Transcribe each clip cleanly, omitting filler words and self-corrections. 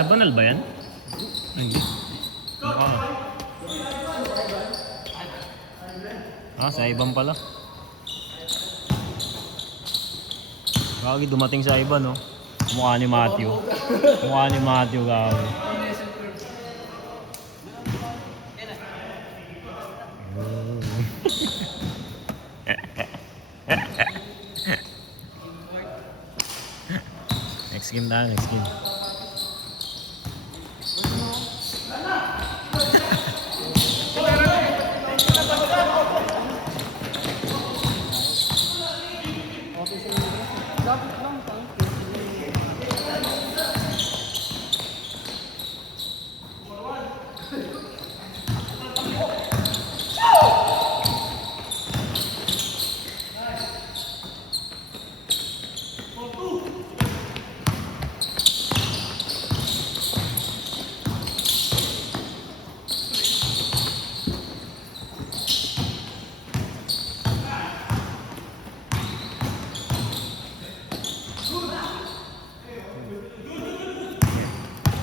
Labanal ba yan? Hindi. Sa ibang pala. Gagi dumating sa iba, no? Mukha ni Matthew. Mukha ni Matthew, gagi. Next game na, next game.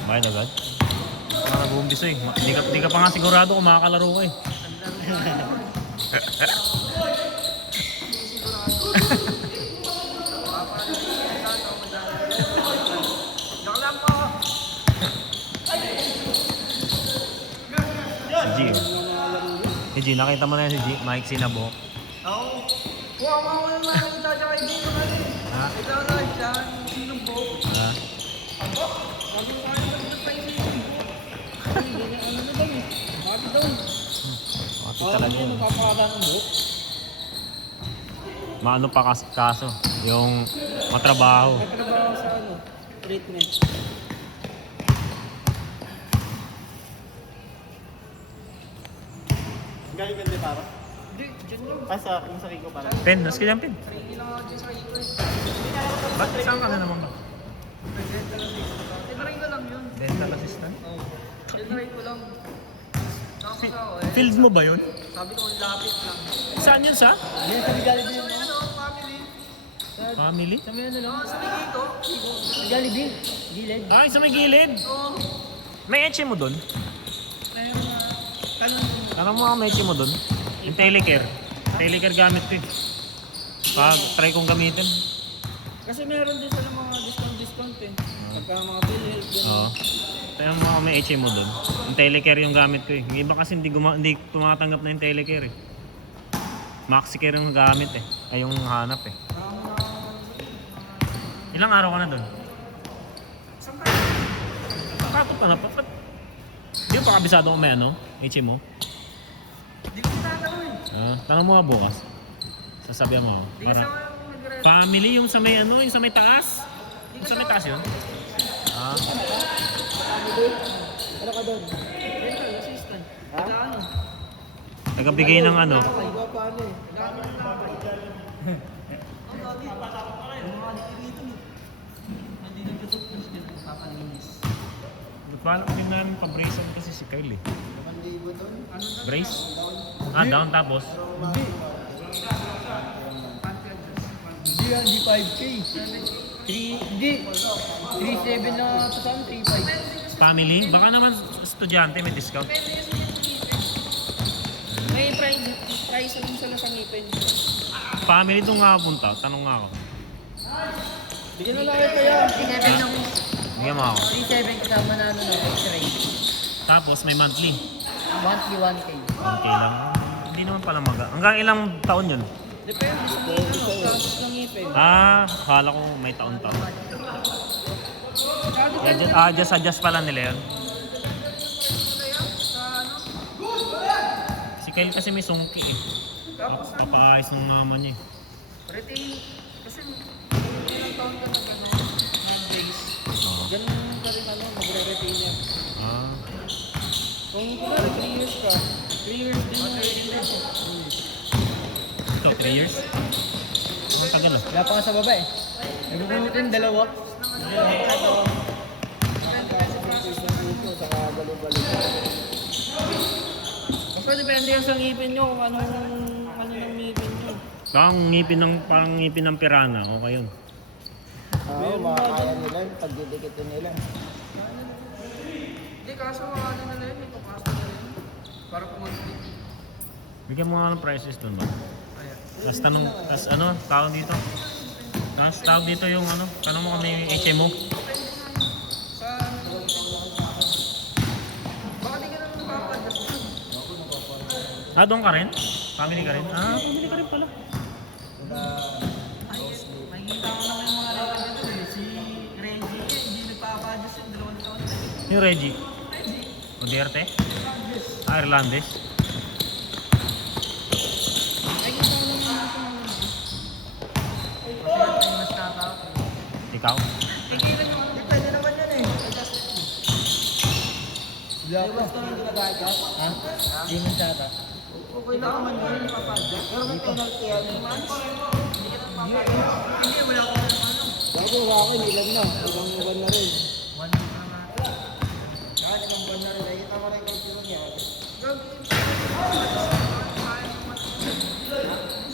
Bayad agad? Parang nag-uumpisa eh. Di ka pa nga sigurado kung makakalaro ka eh. Si G. Si G, nakita mo na yan si G? Mike Sinabo. Oo. Huwag mo naman nakita siya kay Dino na rin. Ha? Ikaw na siya, sinumbo. Ha? Abo, sabi ko kayo na pa yung sinumbo. Hindi na ano na daw eh. Bakit daw? Bakit talaga yun? Napapakala ng buhok. Maano pa kaso? Yung matrabaho. Natrabaho sa ano, treatment. Galing ganda para? Hindi, dyan lang. Yung sa Rico para? Pen, nas kanyang pen. Sarili lang ako dyan sa ito eh. Ba't saan ka na naman ba? Dental assistant. Tinry ko lang yun. Dental assistant? Oo. Tinry ko lang. Tapos ako eh. Field mo ba yun? Sabi ko, ang lapit lang. Saan yun sa? Yan sa Jollibee yun, ano, family. Family? Sa may ano lang? Sa may dito. Sa Jollibee. Gilid. Ay, sa may gilid. Oo. May etche mo doon? Meron na. Tanong mo. Alam mo ang etche mo doon? Yung telecare. Telecare gamit ko eh. Pag try kong gamitin. Kasi meron din sila mga discount eh. Pagka mga PhilHealth yun. Oo. Kaya mga may etche mo doon. Yung telecare yung gamit ko eh. Yung iba kasi hindi tumatanggap na yung telecare eh. Maxicare yung gamit eh. Ay yung hanap eh. Ilang araw ka na doon? Kakapot pa na pa. Di ba kabisado kung may ano? Etche mo? Hindi ko tinatanong eh. Tanong mo nga bukas. Sasabihan mo ako. Hindi kasi ako yung nagre- Family yung sa may ano, yung sa may taas. Yung sa may taas yun? Ano ka doon? Dental assistant. Taga ano? Tagabigay ng ano. Iba pa ano eh. Taga ano ng lakay. Ang dati. Ang mga dito eh. Hindi nag-toothbrush din. Papalinis. Nagpalak din namin pa-brace on kasi si Kyle eh. Ano na? Brace? Down tapos. Hindi. Hindi yan, hindi 5K. 3, hindi. 3.7 na ito saan, 3.5. Family? Baka naman estudyante may discount. Depende kasi yung ngipin. May price lang sila sa ngipin. Family doon nga punta. Tanong nga ako. Bigyan na lang kaya. 3.7 lang. Bigyan mo ako. 3.7 kasama na ano na x-ray. Tapos may monthly. Monthly 1K. 1K lang. Hindi naman pala maga. Hanggang ilang taon yun? Depende sa ngipin. Process ng ngipin. Akala ko may taon-taon. Tsaka depende Adjust pala nila yun. sa ano. Si Kyle kasi may sungki eh. Tapos ano. Papaayos ng mama niya eh. Retain. Kasi ilang taon ka na gano'n. Non-base. Oo. Ganun ka rin ano. Magre-retain yan. Ah. Kung kunwari 3 years ka. 3 years din yung retain din. Ito, 3 years? Ang tagal ah. Wala pa nga sa baba eh. Nagbubunutin dalawa. Saka balo-balo. Basta depende yan sa ngipin nyo kung ano ng ngipin nyo. Parang ngipin ng pirana. Okay yun. Makakaya nila yung pagdidikitin nila. Hindi, kaso ano na rin, ito kaso na rin. Para pumunti. Bigyan mo nga ng prices doon ba? Ayan. Tapos tanong, tawag dito. Tapos tawag dito yung ano, tanong mo kami yung HMO. Sa ano, baka di ka naman mapapadjust yun. Doon ka rin? Family ka rin? Family ka rin pala. Ay, makikita ko naman yung mga record dito eh. Si Reggie hindi nagpapadjust yung 2 taon. Yung Reggie. Oderte? Irlandes. Makikita ko naman ito. Mas tataw. Ikaw? Tigilan yung ano. Pwede naman yan eh. Adjust it. Basta hindi nag-adjust. Ha? Hindi man tata. Okay lang naman yun, papadjust. Pero may penalty yan. 3 months? Hindi ka nang papadjust. Hindi, wala ko na ano. Bago wakin, ilan na. Ibang buwan na rin. 1 week na nga. Kahit ibang buwan na rin. Nakikita ko rin kung sino niya.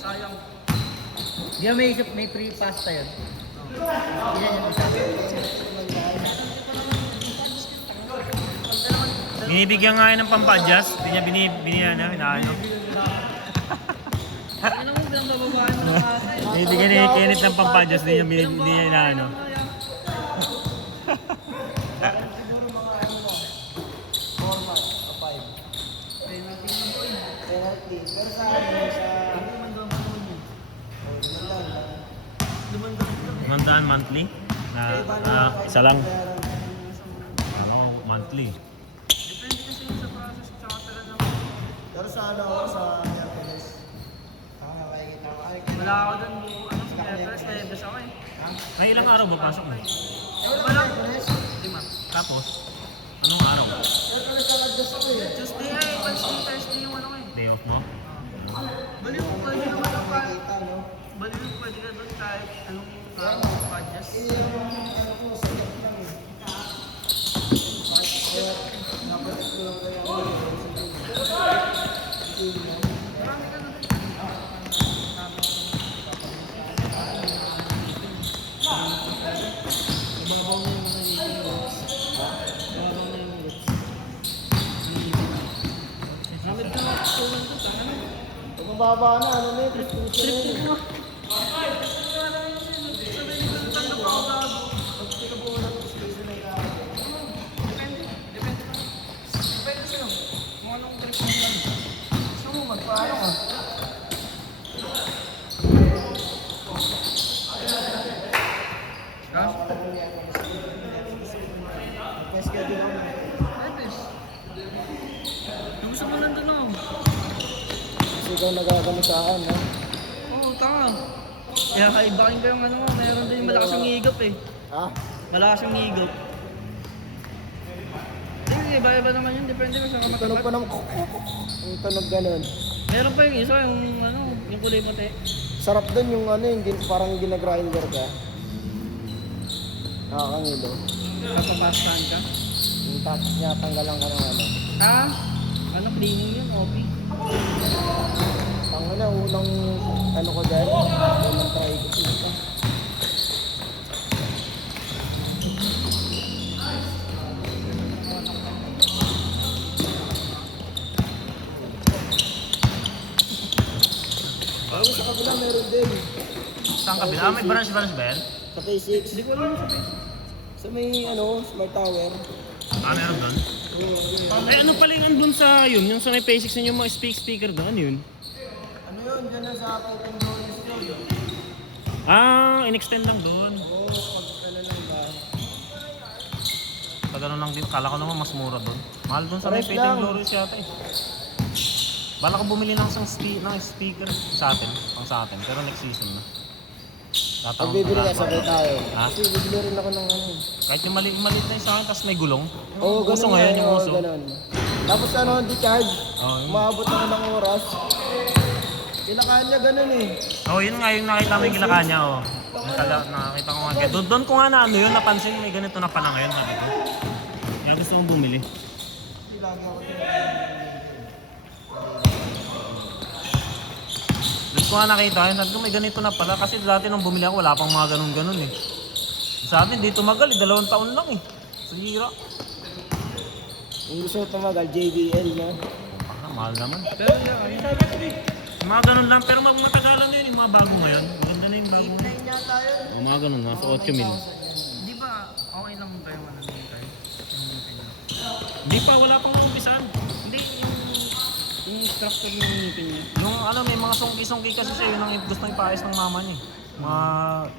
Sayang. Di ba may free pasta yun? Ilan yung isa? Binibigyan nga yun ng pampa-adjust. Hindi niya binibigyan na, inaano. Ano mo, pinagbababahan mo ng asa eh. Binibigyan ni Kenneth ng pampa-adjust. Hindi niya inaano. Siguro mga ano mo. 4 months o 5. Penalty. Pero sa ano, sa... Mandaan monthly? Isa lang. Ano, monthly. Depende kasi yun sa process tsaka talaga. Pero sa ano ako, sa Japanese. Saka nakikita ko. Ay, Wala ako dun, ano, first Neves ako eh. Ay, ilang araw ba pasok mo? Wala. 5. Tapos, anong araw? Tuesday ay, Wednesday, Thursday yung ano eh. Day off mo? Baliw ko pwede naman ang pa. nakikita, no? Baliw ko pwede ka doon kahit anong podcast. Ano ko, sakit lang eh. Kaya, napalit ko lang kaya ako. Marami ka na rin. Ibabaw na yung mga ngipin. Ibabaw na yung ngipin. Namit ka na tulong ko, tanga na. Pag mababa na, ano na yun? Prescription na yun. Pag pinabuo ng prescription na yung Depende sa'yo. Kung anong trip mo lang. gusto mo, magpaano ka? Nagpa-schedule ako na. Pwede. Gusto mo nandun ako. Kasi ikaw nagagamit sa akin, no? Oo, tanga. Kaya kaibakin ko yung ano mo, mayroon din malakas yung higop eh. Ha? Malakas yung higop. Hindi, iba-iba naman yun. Depende mo sa Ang tunog kamatapat. pa ng ang tunog ganun. Meron pa yung isa, yung ano, yung kulay puti. Sarap dun yung ano, yung parang ginagrinder ka. Nakakangilo. Napapastahan ka. Yung touch niya, tanggalan ka ng ano. Ah, ano, cleaning yun, okay. Ang ano, unang ano ko dyan, unang try ko dito. kabila meron din. Saan kabila? Ah, may branch ba yan? Sa K6. Hindi ko alam sa K6. Sa may smart tower. Ah, meron doon? Eh, ano pala yung andun sa yun? Yung sa may P6 ninyo mga speaker doon? Ano yun? Ano yun? Diyan na sa akin yung Glorious yun. Ah, in-extend lang doon. Oo, pag ano lang ba? Pag ano lang din, kala ko naman mas mura doon. Mahal doon sa may Pares Payday lang. Glorious yata eh. Bala ko bumili ng isang speaker sa atin, pang sa atin, pero next season na. Pag bibili ka, sabay tayo. Ha? Kasi bibili rin ako ng ano. Kahit yung maliit na yung sa akin, tapos may gulong. Oo, Uso ganun ngayon nga, yung oo, uso. ganun. Tapos ano, di charge. Oh, yun. Umabot ako ng oras. Kailangan niya ganun eh. Oh, yun nga yung nakita mo yung kilaka niya, oh. Yung nakita ko nga. Doon ko nga na ano yun, napansin may ganito na pala ngayon, sabi ko. Kaya gusto kong bumili. Kasi lagi ako din. Doon ko nga nakita, yun, sabi ko may ganito na pala. Kasi dati nung bumili ako, wala pang mga ganun-ganun eh. Sa atin, di tumagal eh, 2 taon lang eh. Sa hira. Yung gusto ko tumagal, JBL na. Ah, mahal naman. Pero yan, Yung mga ganun lang, pero matagalan na yun, yung mga bago ngayon. Maganda na yung bago ngayon. yata yun. O mga ganun, nasa 8 mil. di ba okay lang ba yung ano nito tayo? Yung ngipin niya? Hindi pa, wala pang umpisan. Hindi, yung structure ng ngipin niya. Yung ano, may mga sungki-sungki kasi siya, yun ang gusto ipaayos ng mama niya. Mga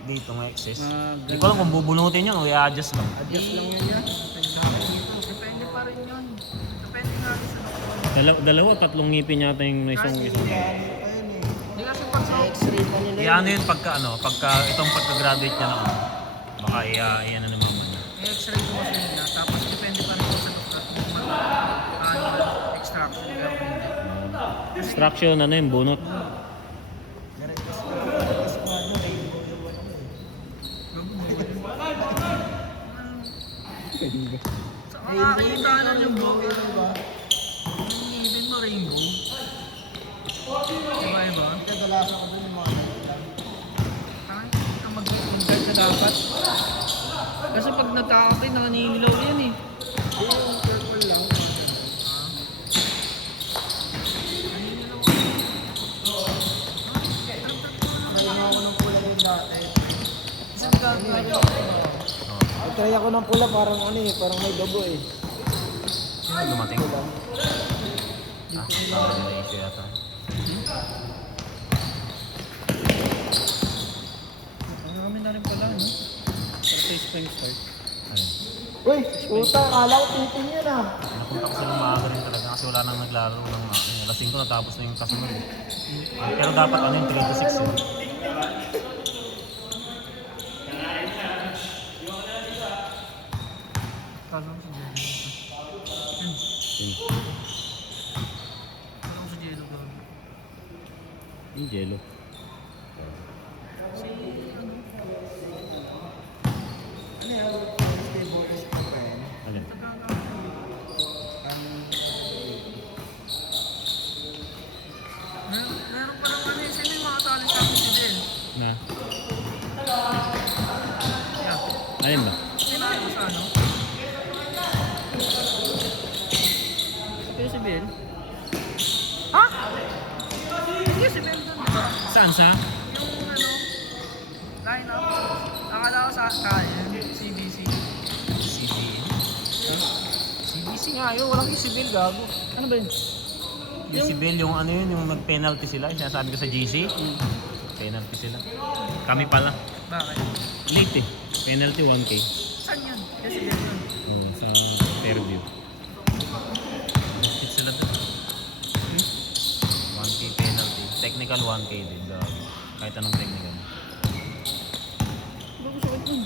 dito, mga excess. Hindi ko alam kung bubunutin yun o i-adjust lang. Adjust lang yan yan. Depende pa rin yun. Depende nga rin sa doktor. Dalawa, 3 ngipin yata yung may sungki. Hindi kasi pag sa X-ray pa nila Ano yun pagka itong pagka-graduate niya na ano, baka iyan na ng mama niya. i-x-ray ko kasi nila. Tapos depende pa rin po sa doktor kung mag extraction pero hindi. Extraction, ano yun, bunot. Sa makakita na yung buhok, yung ngipin mo rainbow. Diba iba? Kadalasan ko dun yung mga Ang mag-convert na dapat. Kasi pag natakot naninilaw yan eh. yung purple lang. Naihaw ko ng pula yung dati. Kasi nagagawa Nag-try ako ng pula parang ano eh, parang may dugo eh. Sino dumating? Pula. Ah, tama nila issue yata. Marami na rin pala, no? Para spring start. Ayun. Uy, puta, akala ko titin yan ah. Napunta ko sila maaga rin talaga kasi wala nang naglaro ng lasing ko natapos na yung kasunod. Pero dapat ano yung 3 to 6 yun. Kala ko sa Jello. Yun. Kala ko sa Jello gawin. Yung jello. Si ano? Ano yan? Stable pa ba yan? Alin? Meron pa lang ano yun. Sino yung mga talent sa akin si Del? Na? Yeah. Alin ba? Sino yung sa ano? Sabi si Bel? Ha? Hindi si Bel doon, diba? Saan sa? Yung ano, line up. Nakala ko sa kaya, CBC. CBC. CBC nga yun, walang Isabel gago. Ano ba yun? Isabel yung ano yun, yung nag-penalty sila, yung sinasabi ko sa GC. Penalty sila. Kami pala. Bakit? Late eh. Penalty 1K. Saan yun? Kasi Bel yun. Oo, sa Fairview. Basket sila doon. 1K penalty. Technical 1K din. Gago. Kahit anong technical. Bago sakit yun.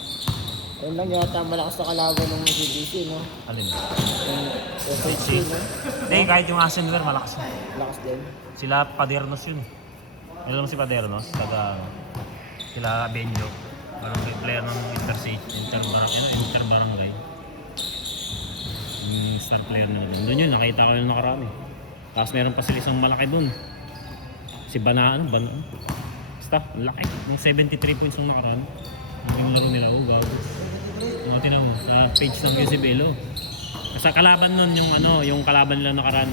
Yan lang yata malakas na kalaban ng CBC, no? Alin? Yung SHC, no? Hindi, kahit yung Asenwer malakas na. Lakas din. Sila Padernos yun. Alam mo si Padernos? Taga, sila Benjo. Barangay player ng Interbarangay. Yung star player nila doon. Doon yun, nakita ko yung nakaraan eh. Tapos meron pa sila isang malaki doon. Si Banaan, basta, ang laki. Yung 73 points yung nakaraan. Yung laro nila, oh, gago. Mga tinaw mo, sa page ng QCBL, oh. Sa kalaban nun, yung ano, yung kalaban nila nakaraan.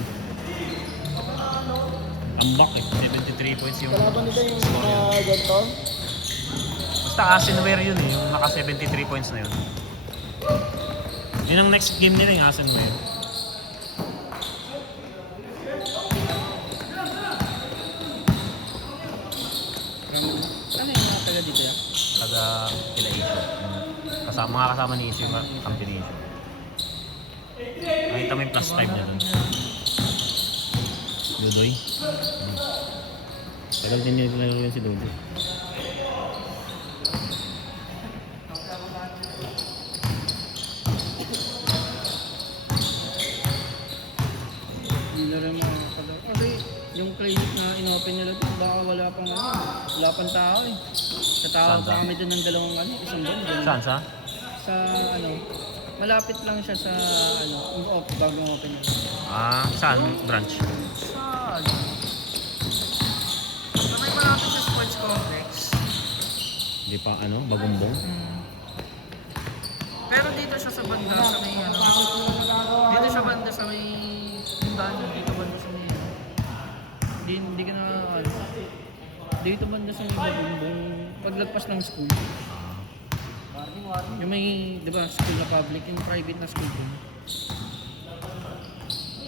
Tambak eh, 73 73 points yung Kalaban nila yung score yun. ganito. Basta Asenware yun eh, yung naka 73 points na yun. Yun ang next game nila yung Asenware. Ano yung mga taga dito yan? Taga kila Isyo. Kasama, mga kasama ni Isyo yung kampi ni Isyo. Nakita mo yung plus 5 niya dun. Dudoy. Tagal din yung nalaro yun si Dudoy. Hindi na rin mga taga. Kasi yung clinic na inopen nila doon, baka wala pang ano, wala pang tao eh. Sa tao Saan, pa saan? kami doon ng dalawang ano, isang buwan. dun. Saan sa? Sa ano, malapit lang siya sa ano, yung bagong open. Saan? Branch? Sa ano? Sa may malapit sa sports complex. Di pa ano? Bagumbong? Pero dito siya sa banda sa may ano. Dito siya banda sa may tindahan niya. Dito banda sa may ano. Hindi ka na ano. Dito banda sa may bagumbong paglagpas ng school. Yung may, di ba, school na public, yung private na school din.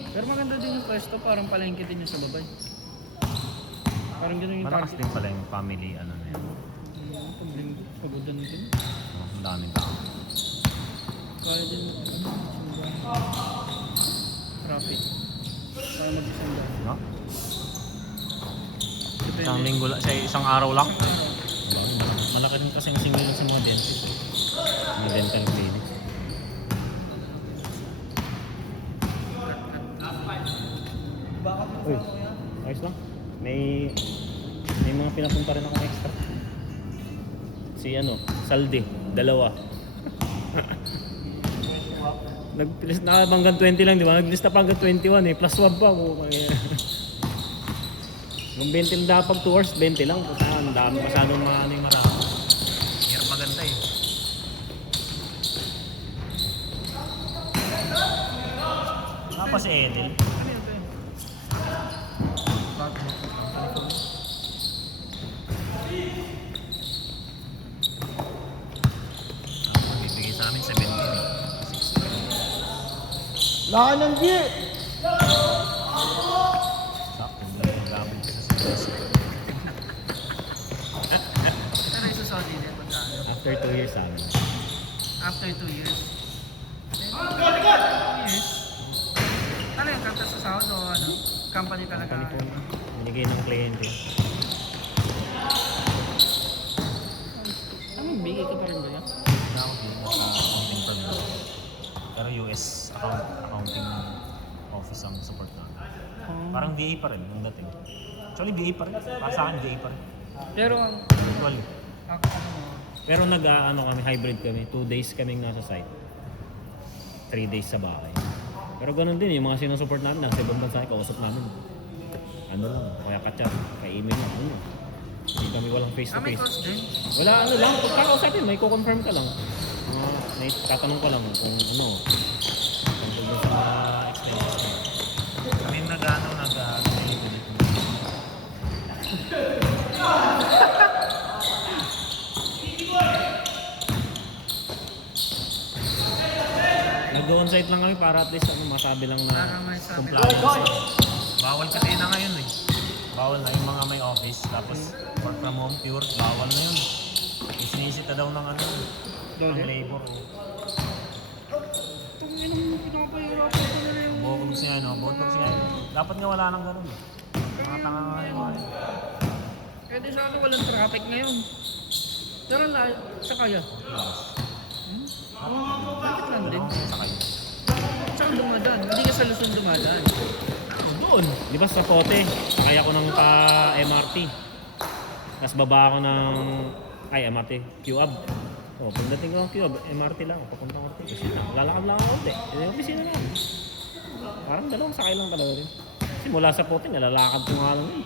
Pero maganda din yung pwesto, parang palengke din yung sa babay. Parang ganun yung Malakas target. din pala yung family ano na yun. Pagodan din. Ang daming tao. Kaya din, ano, traffic. Para mag-isang daan. No? Depende. Isang linggo lang, sa isang araw lang. Isang araw. Malaki din kasi ang single sa mga dentist. Mga dental clinic. Uy, ayos lang. May mga pinapunta rin ako extra. Si ano, Saldi, dalawa. Nakabanggang 20 lang, di ba? Naglista pa hanggang 21 eh. Plus 1 pa. Kung 20 lang dapat 2 hours, 20 lang. Ang dami masyadong mga ano yung marami. Hirap maganda eh. Nga pa si Edel. Ano yun, Ben? Bibigay sa amin 17 eh. Laka ng gear! Sakto, ang gamit sa Saudi. Pero yung sa Saudi din, magkano? After 2 years sa amin. After 2 years. 2 years? Ano yung kanta sa Saudi o ano? Company talaga? Company po. Binigay ng kliyente. Ano, bigay ka pa rin ba yan? Ako din sa accounting firm na. Pero US accounting office ang support namin. Parang VA pa rin nung dating. Actually VA pa rin. Para sa akin VA pa rin. Pero ang Actually. Ako ano mo? Pero nag-ano kami, hybrid kami. 2 days kaming nasa site. 3 days sa bahay. Pero ganun din, yung mga sinusupport namin, nasa ibang bansa, kausap namin. Ano lang, kaya ka-chat, ka-email lang. Ano. Hindi kami walang face to May face. cost din? Wala, ano lang, pagkakausapin, may ko-confirm ka lang. May tatanong ka lang kung ano, tungkol dun sa mga expenses mo. Kami Nag-on-site lang kami para at least masabi lang na Para may sabi compliance. Bawal kasi na ngayon eh. Bawal na yung mga may office. Tapos work from home, pure, bawal na yun. Isinisita daw ng ano, ng labor. Tungin ang pinapahirapan ko na rin. Botox niya, no? Botox niya. Dapat nga wala nang ganun eh. Mga tanga nga yung mga yun. Pwede sa akin walang traffic ngayon. Pero sa kaya. Bakit lang din? Sakay. Saan dumadaan? Hindi ka sa Luzon dumadaan. Doon. Di ba sa Pote, kaya ko ng pa-MRT. Tapos baba ako ng, MRT, QAB. O, pagdating ko ng QAB, MRT lang. Papunta ko ng opisina. Lalakad lang ako ulit. Yung opisina lang. Parang dalawang sakay lang talaga rin. Kasi mula sa Pote, nalalakad ko nga lang yun.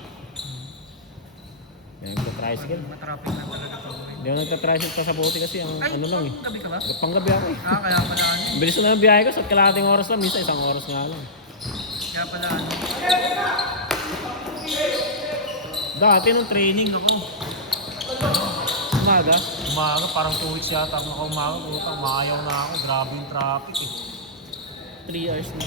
Kaya nagtatricycle. Matraffic na talaga to. Hindi ako nagtatricycle pa sa Pote kasi ang ano lang eh. Gabi ka ba? Panggabi ako eh. Kaya pala ano. Bilis na ng biyahe ko, sa kalahating oras lang, minsan isang oras nga lang. Kaya pala ano. Dati nung training ako. Umaga. Umaga, parang 2 weeks yata ako umaga. Utang, maayaw na ako. Grabe yung traffic eh. 3 hours na.